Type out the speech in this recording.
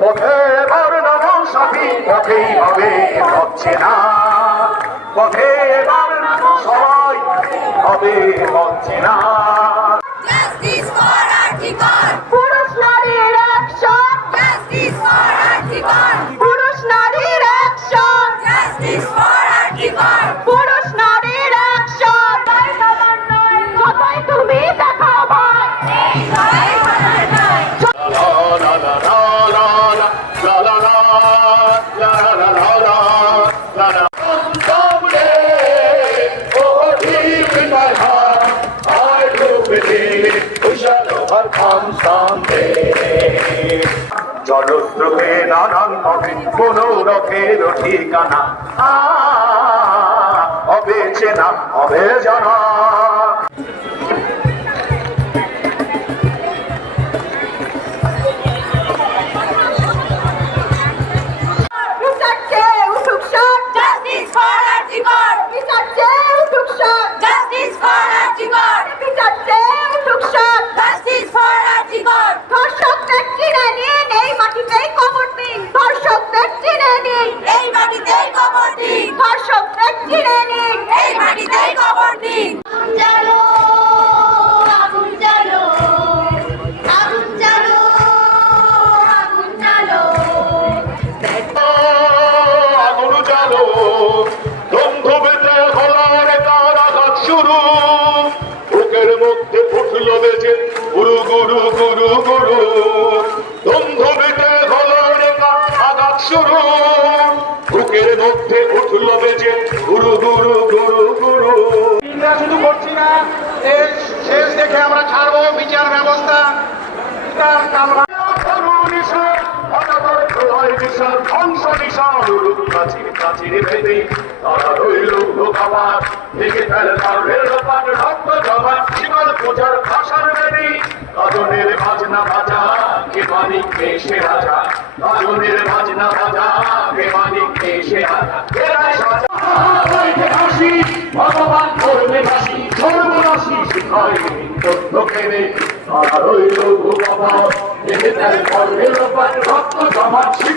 পথে নব সাথী পথেই হবে হচ্ছে না। পথে এবার সবাই হবে হচ্ছে না। নানান সন্ধে জলস্রোতে নানান ভাবে কোন রথের ঠিকানা অবেচেনা অবে জানা দিন এই মাটিতে কবর দিন। ধর্ষক কিনে নিন এই মাটিতে কবর দিন। জানো আগুন জানো আগুন জানো আগুন জানো দেখো আগুন জানো দন্ধবেতে হলার তার আঘাত শুরু। বুকের মধ্যে ফুটলো বেজে গুরু গুরু গুরু গুরু। শুরু বুকের মধ্যে উঠল বেজে গুরু গুরু গুরু গুরু। শুধু করছি না এর শেষ দেখে আমরা ছাড়বো বিচার ব্যবস্থা। বিচার কামনা ধ্বংস নিশানুর কাছে কাছে ভেবে তারা রইল লোকাবার ভেঙে ফেলে তার রেলপাট রক্ত জমা শিকল পূজার ভাষার বেদি কাজনের বাজনা বাজা কে মানিক কে সে রাজা। প্রেমানিক এসে হাসি ভগবান করবে হাসি সর্বনাশি শিখায় রইল ভুবন করবে রক্ত জমাচ্ছি